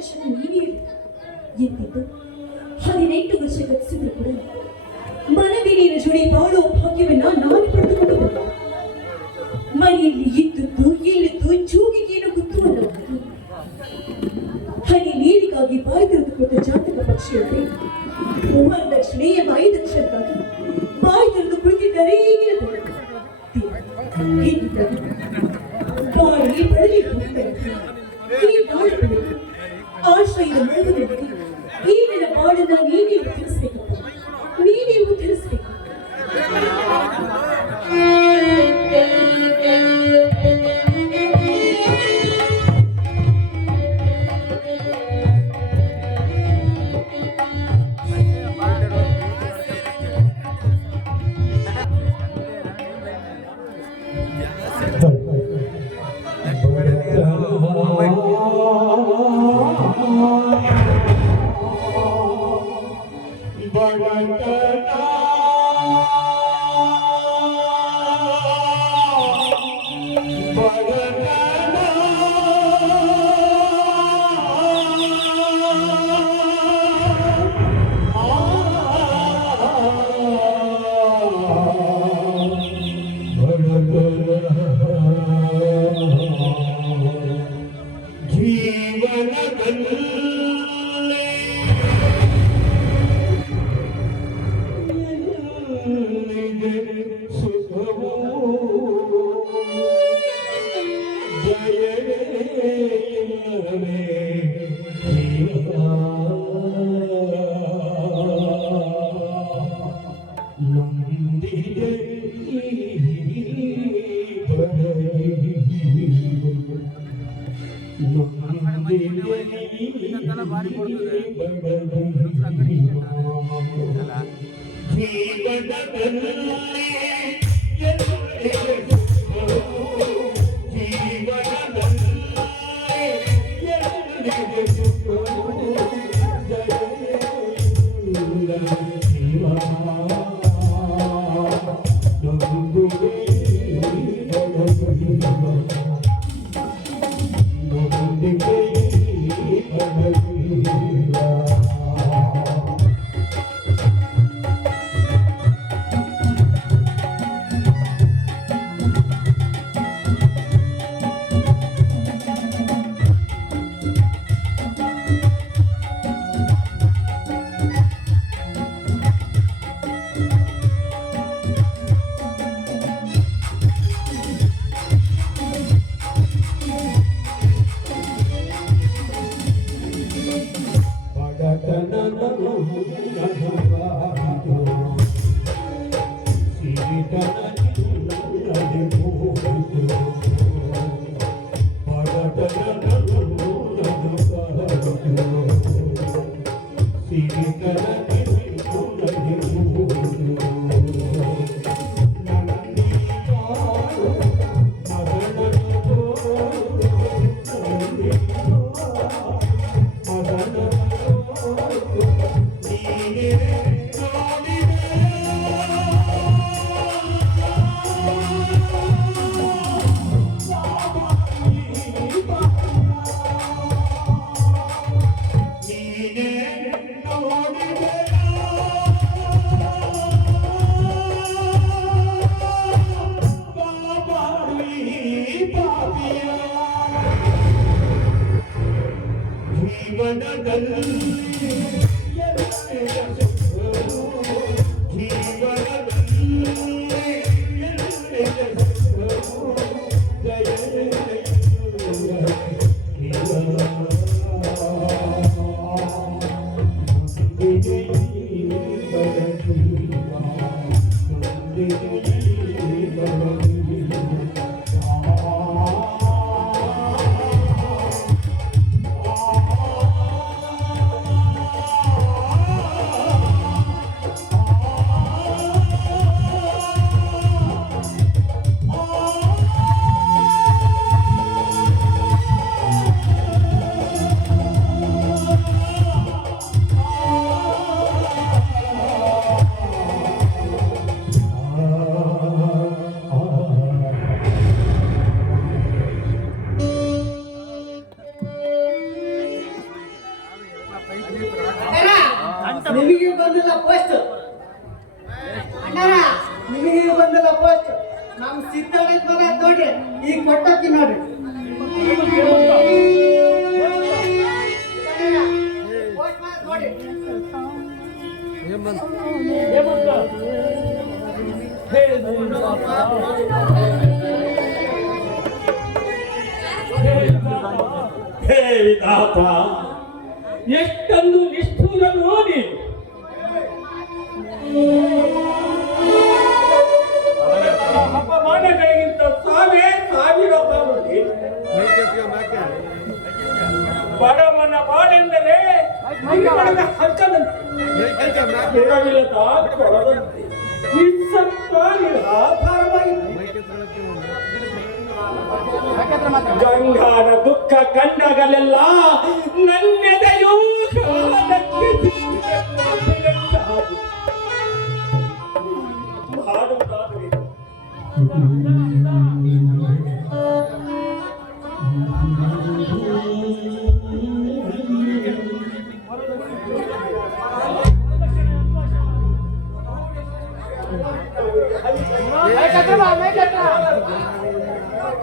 ಮಾರ್ಗದರ್ಶನ ನೀವೇ ಎಂದಿದ್ದು 18 ವರ್ಷ ಗತಿಸಿದ್ರು ಕೂಡ ಮನವಿ ನೀನು ಜೋಡಿ ಬಾಳುವ ಭಾಗ್ಯವನ್ನ ನಾನು ಪಡೆದುಕೊಂಡು ಬಂದೆ. ಮನೆಯಲ್ಲಿ ಇದ್ದದ್ದು ಇಲ್ಲಿದ್ದು ಜೂಗಿಗೇನು ಗೊತ್ತುವಲ್ಲವಾಗಿ ಹನಿ ನೀರಿಗಾಗಿ ಬಾಯಿ ತೆರೆದುಕೊಟ್ಟ ಜಾತಕ ಪಕ್ಷಿಯಂತೆ ವರದಕ್ಷಿಣೆ ಎಂಬ 5 ಅಕ್ಷರಕ್ಕಾಗಿ ಬಾಯಿ ತೆರೆದು ಕುಳಿತಿದ್ದಾರೆ ಈಗಿನ ಬಾಳಿ ಬರಲಿ ಈ ಬಾಳು ಆಶ್ರಯದ ಮೂಲದಲ್ಲಿ ಈಗಿನ ಬಾಳನ್ನ ನೀನೇ ಉತ್ತರಿಸಬೇಕಪ್ಪ, ನೀನೇ ಉತ್ತರಿಸಬೇಕು. ನಿಮಗೆ ಬಂದಲ್ಲ ಪೋಸ್ಟ್ ನಮ್ ಸಿದ್ಧಾರ್ಥ ಮನೆ ನೋಡ್ರಿ ಈಗ ಕೊಟ್ಟಕ್ಕಿ ನೋಡ್ರಿ ಹೇ ವಿಧಾತ, ಎಷ್ಟೊಂದು ನಿಷ್ಠೂರನು ನೀನು. ಅಪಮಾನಗಳಿಗಿಂತ ಸಾವೇ ಸಾವಿರ ಬಾಳುಡಿ. ಬಡವನ ಬಾಳೆಂದರೆ ನಿಮ್ಮೊಳಗೆ ಹಕ್ಕದಂತೆ, ಕೇಳವಿಲ್ಲದ ಕೊಡದಂತೆ, ನಿಸ್ಸತ್ವ ನಿರಾಧಾರವಾಗಿದೆ. ಗಂಗಾನ ದುಃಖ ಕಂಡಗಲೆಲ್ಲ ನನ್ನೆದೆಯೂ ಮಾಡುವುದಾದರೆ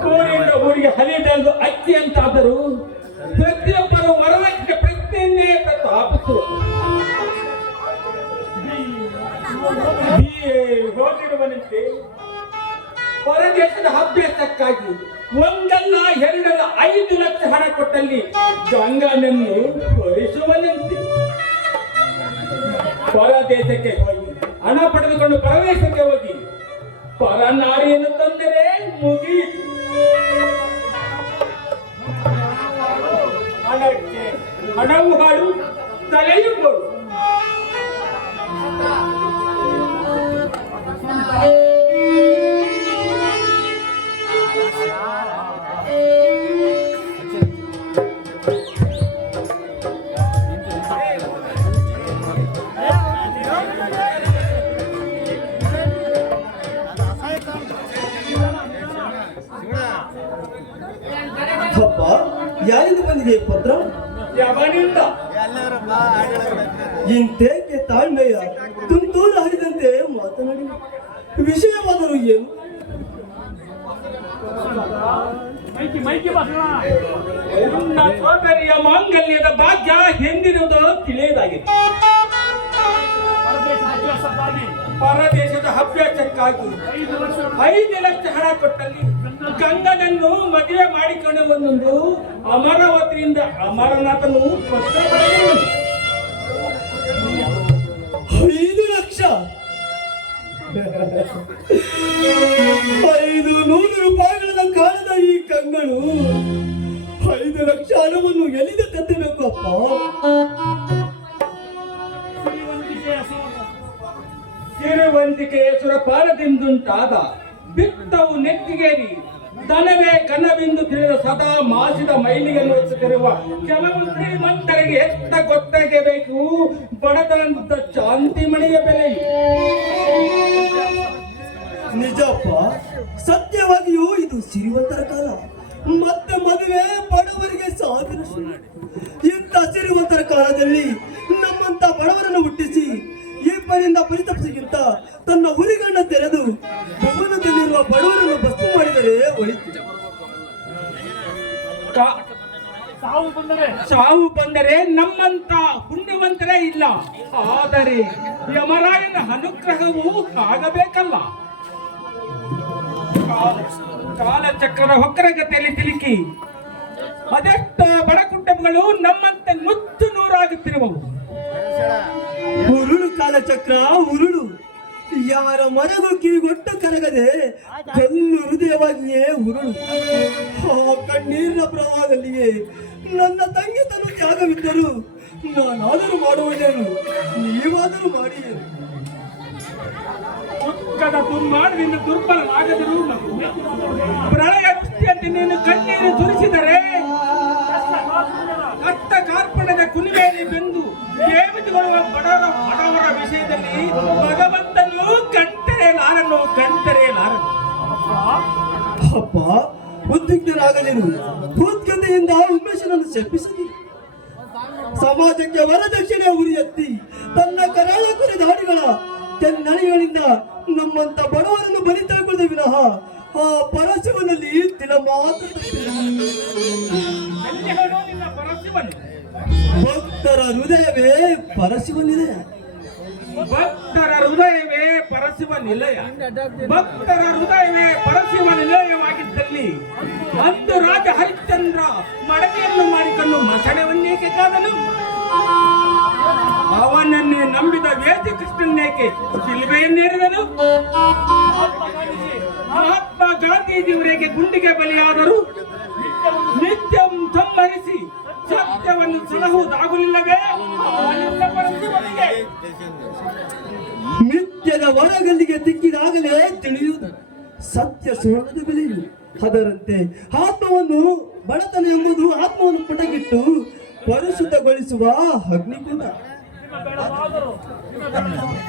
ಊರಿಂದ ಊರಿಗೆ ಹಲಿದೆಂದು ಅಕ್ಕಿ ಅಂತಾದರೂ ಪ್ರತಿಯೊಬ್ಬರು ವರದಕ್ಷಿಣೆ ಪ್ರಶ್ನೆಯನ್ನೇ ಪ್ರತಾಪಿಸುವ ಹೋಗಿರುವನಂತೆ ಪರದೇಶದ ಅಭ್ಯಾಸಕ್ಕಾಗಿ ಒಂದಲ್ಲ ಎರಡಲ್ಲ 5 ಲಕ್ಷ ಹಣ ಕೊಟ್ಟಲ್ಲಿ ಗಂಗನನ್ನು ಹೊರಿಸುವನಂತೆ. ಪರದೇಶಕ್ಕೆ ಹೋಗಿ ಹಣ ಪಡೆದುಕೊಂಡು ಪ್ರವೇಶಕ್ಕೆ ಹೋಗಿ ಪರನಾರಿಯನ್ನು ತಂದರೆ ಮುಗಿಯಿತು. ಹಣಕ್ಕೆ ಹಣವು ಹಾಳು, ತಲೆಯು ಬೋಳು. ಅಪ್ಪ ಯಾರಿಂದ ಬಂದಿದೆ ಪತ್ರ? ಯವನಿಂದ. ಇಂತೇಕೆ ತಾಳ್ಮೆಯ ತುಂತೂರು ಹರಿದಂತೆ ಮಾತನಾಡಿ ವಿಷಯವಾದರೂ ಏನು? ನನ್ನ ಸೋದರಿಯ ಮಾಂಗಲ್ಯದ ಭಾಗ್ಯ ಎಂದಿರುವುದು ತಿಳಿಯದಾಗಿದೆ. ಪರದೇಶದ ಅಭ್ಯಾಸಕ್ಕಾಗಿ 5 ಲಕ್ಷ ಹಣ ಕೊಟ್ಟಲ್ಲಿ ಗಂಗನನ್ನು ಮದುವೆ ಮಾಡಿಕೊಂಡು ಒಂದೊಂದು ಅಮರಾವತಿಯಿಂದ ಅಮರನಾಥನು ಪತ್ರ ಬರೆದಿರುವನು. 5 ಲಕ್ಷ 500 ರೂಪಾಯಿಗಳ ಕಾಲದ ಈ ಗಂಗನು 5 ಲಕ್ಷ ಹಣವನ್ನು ಎಲ್ಲಿಂದ ತತ್ತಬೇಕು ಅಪ್ಪ? ಸಿರಿವಂತಿಕೆಯ ಸುರಪಾರದಿಂದುಂಟಾದ ಬಿತ್ತವು ನೆತ್ತಿಗೇರಿ ದನವೇ ಕನವೆಂದು ತಿಳಿದ ಸದಾ ಮಾಸಿದ ಮೈಲಿಗೆಯನ್ನು ಹೆಚ್ಚುತ್ತಿರುವ ಕೆಲವು ಶ್ರೀಮಂತರಿಗೆ ಎಷ್ಟ ಗೊತ್ತಾಗೆ ಬೇಕು ಬಡತನದ ಶಾಂತಿಮಣಿಯ ಬೆಲೆ. ನಿಜಪ್ಪ, ಸತ್ಯವಾಗಿಯೂ ಇದು ಸಿರಿವಂತರ ಕಾಲ. ಮತ್ತೆ ಮದುವೆ ಬಡವರಿಗೆ ಸಾಧನ. ಇಂಥ ಸಿರಿವಂತರ ಕಾಲದಲ್ಲಿ ನಮ್ಮಂತ ಬಡವರನ್ನು ಹುಟ್ಟಿಸಿ ಇಬ್ಬರಿಂದ ಪರಿತಪಿಸಿಗಿಂತ ತನ್ನ ಹುರಿಗಣ್ಣ ತೆರೆದು ಭವನದಲ್ಲಿರುವ ಬಡವರನ್ನು ಭಸ್ಮ ಮಾಡಿದರೆ ಒಳಿತು. ಸಾವು ಬಂದರೆ ನಮ್ಮಂತ ಪುಣ್ಯವಂತರೇ ಇಲ್ಲ. ಆದರೆ ಯಮರಾಯನ ಅನುಗ್ರಹವು ಆಗಬೇಕಲ್ಲ. ಕಾಲಚಕ್ರದ ಹೊಕ್ಕರಗತಿಯಲ್ಲಿ ತಿರುಗಿ ಅದೆಷ್ಟ ಬಡ ಕುಟುಂಬಗಳು ನಮ್ಮಂತೆ ನುಚ್ಚು ನೂರಾಗುತ್ತಿರುವವು. ಉರುಳು ಕಾಲಚಕ್ರ ಉರುಳು. ಯಾರ ಮನಗೂ ಕಿವಿಗೊಟ್ಟು ಕರಗದೆ ಕಲ್ಲು ಹೃದಯವಾಗಿಯೇ ಉರುಳು. ಆ ಕಣ್ಣೀರಿನ ಪ್ರವಾಹದಲ್ಲಿಯೇ ನನ್ನ ತಂಗಿ ತನು ತ್ಯಾಗವಿದ್ದರು ನಾನಾದರೂ ಮಾಡುವುದೇನು, ನೀವಾದರೂ ಮಾಡಿ. ದುಃಖದ ದುರ್ಮಾರ್ಗದಿಂದ ದುರ್ಬಲರಾಗದರು. ಪ್ರಳಯ ದೃಷ್ಟಿಯಂತೆ ನೀನು ಕಣ್ಣೀರು ಸುರಿಸಿದರೆ ಕಷ್ಟ ಕಾರ್ಪಣ್ಯದ ಕುಲಿಮೆಯಲ್ಲಿ ಬೆಂದು ದೇವತೆಗಳು ಬಡವರ ವಿಷಯದಲ್ಲಿ ಭಗವಂತನು ಕಂಟರೆಲಾರನು. ಅಪ್ಪ, ಉದ್ವಿಗ್ನರಾಗಲೇನು. ಭೂತ್ಕತೆಯಿಂದ ಉಮೇಶನನ್ನು ಶಪಿಸಲಿ. ಸಮಾಜಕ್ಕೆ ವರದಕ್ಷಿಣೆ ಉರಿ ಎತ್ತಿ ತನ್ನ ಕರಾಳ ಕುರಿದಾಡಿಗಳ ಕೆನ್ನಣಿಗಳಿಂದ ನಮ್ಮಂತ ಬಡವರನ್ನು ಬಲಿ ತಗೊಳ್ಳದೆ ವಿನಃ ಆ ಪರಶಿವನಲ್ಲಿ ತಿಳ ಮಾತ್ರ ಅಲ್ಲಿ ಹೇಳೋ ನಿನ್ನ ಪರಶಿವನು. ಭಕ್ತರ ಹೃದಯವೇ ಪರಶಿವನಿದೆ. ಭಕ್ತರ ಹೃದಯವೇ ಪರಶಿವ ನಿಲಯ. ಭಕ್ತರ ಹೃದಯವೇ ಪರಶಿವ ನಿಲಯವಾಗಿದ್ದಲ್ಲಿ ಅಂದು ರಾಜ ಹರಿಶ್ಚಂದ್ರ ಮಡದಿಯನ್ನು ಮಾಡಿಕೊಂಡು ಮಸಣವನ್ನೇಕೆ ಕಾದನು? ಅವನನ್ನೇ ನಂಬಿದ ವೇದ ಕೃಷ್ಣನ್ನೇಕೆ ಶಿಲ್ಬೆಯನ್ನೇರಿದನು? ಮಹಾತ್ಮ ಗಾಂಧೀಜಿಯವರಿಗೆ ಗುಂಡಿಗೆ ಬಲಿಯಾದರು ನಿತ್ಯಂ ಸಂಹರಿಸಿ ಸತ್ಯವನ್ನು ಸಲಹುವುದಾಗಲಿಲ್ಲವೇ? ಪರಶಿವನಿಗೆ ನಿತ್ಯದ ಹೊರಗಲ್ಲಿಗೆ ತಿಕ್ಕಿದಾಗಲೇ ತಿಳಿಯುವುದು ಸತ್ಯ ಸುವರ್ಣದ ಬೆಲೆಯು. ಅದರಂತೆ ಆತ್ಮವನ್ನು ಬಡತನ ಎಂಬುದು ಆತ್ಮವನ್ನು ಪುಟಗಿಟ್ಟು ಪರಿಶುದ್ಧಗೊಳಿಸುವ ಅಗ್ನಿಕುಂಡ.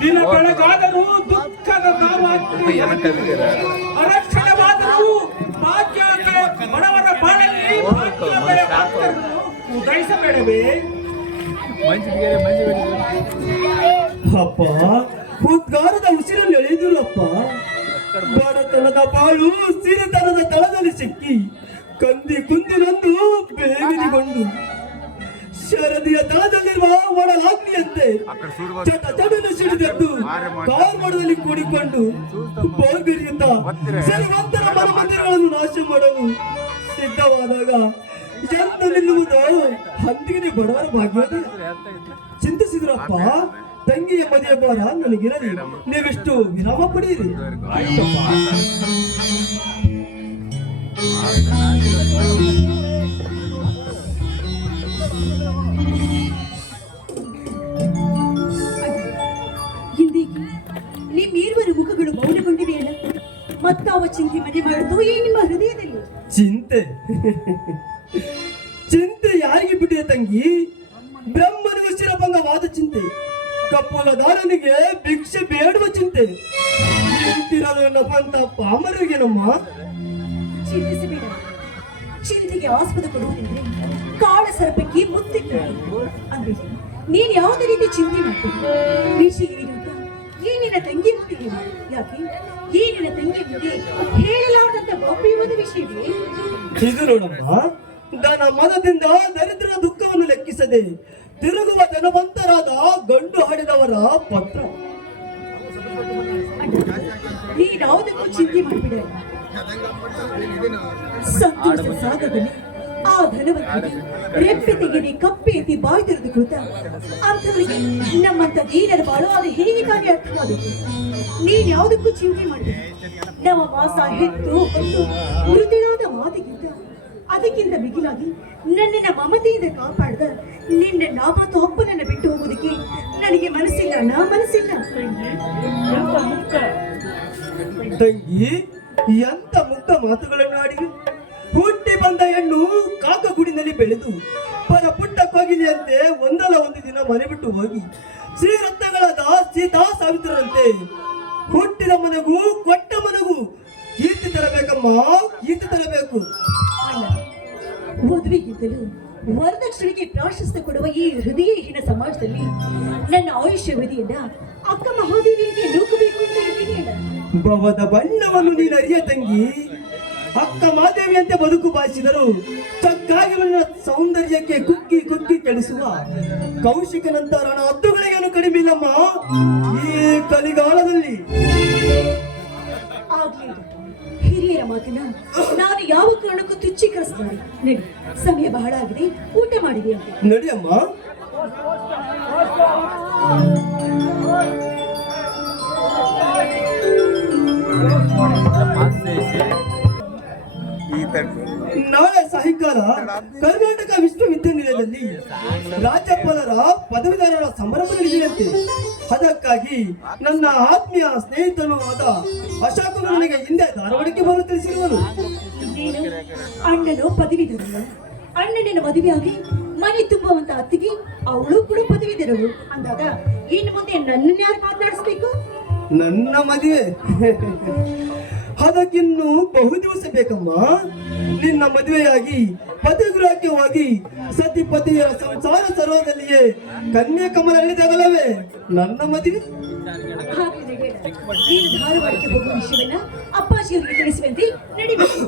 ದಿನ ಬೆಳಗಾದರೂ ದುಃಖದ ಅರಕ್ಷಣವಾದರೂ ಭಾಗ್ಯೋದಯ ಬಡವರ ಬಾಳಲ್ಲಿ ಭಾಗ್ಯೋದಯ ಭಕ್ತರನ್ನು ಉದಯಿಸಬೇಡವೇ? ಅಪ್ಪ ಉದ್ಗಾರದ ಉಸಿರನ್ನು ಎಳೆದಿಲ್ಲಪ್ಪ. ಬಡತನದ ಬಾಳು ಸಿರಿತನದ ತಳದಲ್ಲಿ ಸಿಕ್ಕಿ ಕಂದಿ ಕುಂದಿನೊಂದು ಬೇಗನೆಗೊಂಡು ಶರದಿಯ ತಳದಲ್ಲಿರುವ ಒಡಲಾಗ್ನಿಯಂತೆ ಚಟ ಚಡನು ಸಿಡಿದೆದ್ದು ಕಾರ್ಮಡದಲ್ಲಿ ಕೂಡಿಕೊಂಡು ಬೋರ್ಬಿರಿಯುತ್ತ ಸಿರಿವಂತರ ಮನಮಂದಿರಗಳನ್ನು ನಾಶ ಮಾಡಲು ಸಿದ್ಧವಾದಾಗ ಎಂದು ನಿಲ್ಲುವುದು ಹಂದಿಗೆ ಬಡವರ ಭಾಗ್ಯದ. ಚಿಂತಿಸಿದ್ರಪ್ಪ, ತಂಗಿಯ ಮದುವೆ ಭಾರ ನನಗಿರಲಿ, ನೀವಿಷ್ಟು ವಿರಾಮ ಪಡೆಯಿರಿ. ಇಂದೀಗೆ ನಿಮ್ಮಿರುವರ ಮುಖಗಳು ಮೌನಗೊಂಡಿವೆಯಲ್ಲ, ಮತ್ತಾವ ಚಿಂತೆ ಮನೆ ಮಾಡುತ್ತೋ ಈ ನಿಮ್ಮ ಹೃದಯದಲ್ಲಿ? ಚಿಂತೆ ಚಿಂತೆ ಯಾರಿಗೆ ಬಿಟ್ಟಿದೆ ತಂಗಿ? ಬ್ರಹ್ಮನಿಗೂ ಶಿರಭಂಗವಾದ ಚಿಂತೆ, ಕಪ್ಪಲದಾರನಿಗೆ ಭಿಕ್ಷೆ ಬೇಡುವ ಚಿಂತೆ. ನಿಂತಿರಲು ನಮ್ಮಂತ ಪಾಮರಿಗೆ ನಮ್ಮ ಚಿಂತಿಸಬೇಡ. ಚಿಂತೆಗೆ ಆಸ್ಪದ ಕೊಡುವುದೆಂದ್ರೆ ಕಾಳ ಸರ್ಪಕ್ಕೆ ಮುತ್ತಿಟ್ಟು ಅಂದ್ರೆ ನೀನ್ ಯಾವುದೇ ರೀತಿ ಚಿಂತೆ ಮಾಡ್ತೀನಿ. ವಿಷಯ ವಿರುದ್ಧ ಈ ನಿನ್ನ ತಂಗಿ ಮುಂದೆ ಯಾಕೆ? ಈ ನಿನ್ನ ತಂಗಿ ಮುಂದೆ ಹೇಳಲಾದಂತ ಗೌಪ್ಯವಾದ ವಿಷಯವೇ ಇದು ನೋಡಮ್ಮ. ದನ ಮದದಿಂದ ದರಿದ್ರ ದುಃಖವನ್ನು ಲೆಕ್ಕಿಸದೆ ತಿರುಗುವ ಧನವಂತರಾದ ಗಂಡು ಹಡಿದವರ ಪತ್ರ. ನೀನಾವುದಕ್ಕೂ ಚಿಂತೆ ಮಾಡಿಬಿಡ. ಸಂತೋಷ ಸಾಗದಲ್ಲಿ ಆ ಧನವಂತರಿಗೆ ರೆಪ್ಪೆ ತೆಗೆದಿ ಕಪ್ಪೆ ಎತ್ತಿ ಬಾಯಿ ತೆರೆದು ಕುಳಿತ ಅಂಥವರಿಗೆ ನಮ್ಮಂತ ದೀನರ ಬಾಳು ಅದು ಹೇಗೆ ತಾನೇ ಅರ್ಥವಾಗುತ್ತೆ? ನೀನ್ ಯಾವುದಕ್ಕೂ ಚಿಂತೆ ಮಾಡಬೇಡ. ನಮ್ಮ ವಾಸ ಹೆತ್ತು ಹೊತ್ತು ಮೃದುಳಾದ ಮಾತಿಗಿಂತ ಅದಕ್ಕಿಂತ ಮಿಗಿಲಾಗಿ ನನ್ನನ್ನ ಮಮತೆಯಿಂದ ಕಾಪಾಡಿದ ನಿನ್ನ ನಾಮಾತು ಅಪ್ಪನನ್ನ ಬಿಟ್ಟು ಹೋಗೋದಕ್ಕೆ ನನಗೆ ಮನಸ್ಸಿಲ್ಲ. ಮನಸ್ಸಿಲ್ಲ. ತಂಗಿ, ಎಂತ ಮುಗ್ಧ ಮಾತುಗಳನ್ನು ಆಡಿ ಹುಟ್ಟಿ ಬಂದ ಹೆಣ್ಣು ಕಾಕಗುಡಿನಲ್ಲಿ ಬೆಳೆದು ಪರ ಪುಟ್ಟ ಕೋಗಿಲೆಯಂತೆ ಒಂದಲ್ಲ ಒಂದು ದಿನ ಮನೆ ಬಿಟ್ಟು ಹೋಗಿ ಶ್ರೀರತ್ನಗಳಾದ ಸೀತಾ ಸಾವಿತ್ರರಂತೆ ಹುಟ್ಟಿದ ಮನೆಗೂ ಕೊಟ್ಟ ಮನೆಗೂ ಕೀರ್ತಿ ತರಬೇಕಮ್ಮ, ಕೀರ್ತಿ ತರಬೇಕು. ಅಲ್ಲ, ಮದುವೆಗಿಂತಲೂ ವರದಕ್ಷಿಣೆಗೆ ಪ್ರಾಶಸ್ತ್ಯ ಕೊಡುವ ಈ ಹೃದಯಹೀನ ಸಮಾಜದಲ್ಲಿ ನನ್ನ ಆಯುಷ್ಯವಧಿಯನ್ನ ಅಕ್ಕ ಮಹಾದೇವಿಗೆ ನೂಕಬೇಕು ಅಂತ ಹೇಳ್ತೀನಿ. ಭವದ ಬಣ್ಣವನ್ನು ನೀನು ಅರಿಯ ತಂಗಿ. ಅಕ್ಕ ಮಾದೇವಿಯಂತೆ ಬದುಕು ಬಾಯಿಸಿದರು ಚಕ್ಕಾಗಿ ನನ್ನ ಸೌಂದರ್ಯಕ್ಕೆ ಕುಕ್ಕಿ ಕುಕ್ಕಿ ಕೆಳಿಸುವ ಕೌಶಿಕನಂತ ರಣ ಹದ್ದುಗಳಿಗೇನು ಕಡಿಮೆ ಇಲ್ಲಮ್ಮ ಈ ಕಲಿಗಾಲದಲ್ಲಿ. ಆಗ್ಲಿ, ಹಿರಿಯರ ಮಾತಿನ ನಾನು ಯಾವ ಕಾರಣಕ್ಕೂ ತುಚ್ಛೀಕರಿಸಬಾರದು. ನಡಿ, ಸಮಯ ಬಹಳ ಆಗಿದೆ, ಊಟ ಮಾಡಿದೆ ಅಂತ. ನಡಿಯಮ್ಮ. ನಾಳೆ ಸಾಯಂಕಾಲ ಕರ್ನಾಟಕ ವಿಶ್ವವಿದ್ಯಾನಿಲಯದಲ್ಲಿ ರಾಜ್ಯಪಾಲರ ಪದವೀಧರರ ಸಮಾರಂಭ ನಡೆದಿದೆ. ಅದಕ್ಕಾಗಿ ನನ್ನ ಆತ್ಮೀಯ ಸ್ನೇಹಿತನು ಆದ ಅಶೋಕನು ನನಗೆ ಹಿಂದೆ ಧಾರವಾಡಕ್ಕೆ ಬರಲು ತಿಳಿಸಿರುವನು. ನೀನು ಅಣ್ಣನು ಪದವೀಧರರು, ಅಣ್ಣನ ಮದುವೆಯಾಗಿ ಮನೆ ತುಂಬುವಂತ ಅತ್ತಿಗೆ ಅವಳು ಕೂಡ ಪದವೀಧರರು ಅಂದಾಗ ಇನ್ನು ಮುಂದೆ ನನ್ನನ್ನು ಯಾರು ಮಾತನಾಡಿಸ್ಬೇಕು? ನನ್ನ ಮದುವೆ ಅದಕ್ಕಿನ್ನು ಬಹು ದಿವಸ ಬೇಕಮ್ಮ. ನಿನ್ನ ಮದುವೆಯಾಗಿ ಪತಿಗೃಹಕ್ಕೆ ಹೋಗಿ ಸತಿಪತಿಯರ ಸಂಸಾರ ಸರೋದಲ್ಲಿಯೇ ಕನ್ಯಾಕುಮಾರ ಅಲ್ಲಿದಾಗಲವೇ ನನ್ನ ಮದುವೆ. ಹಾಗಾದ್ರೆ ಹೇಳ, ನೀನು ಧಾರವಾಡಕ್ಕೆ ಹೋಗುವ ವಿಷಯವನ್ನ ಅಪ್ಪಾಜಿಯವರಿಗೆ ತಿಳಿಸುವಂತೆ ನಡಿಬೇಕು.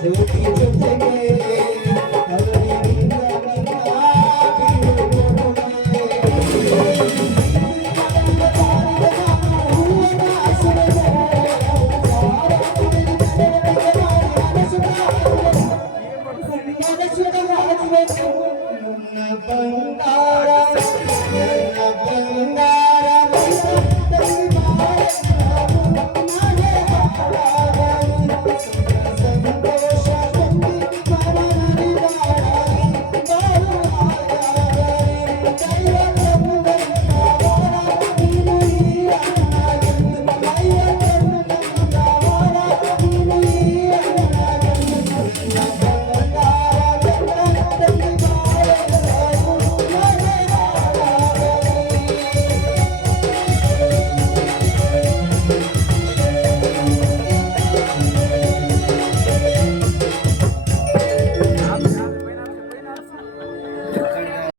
ಜ್ಯೋತಿ ಜೊತೆಗೆ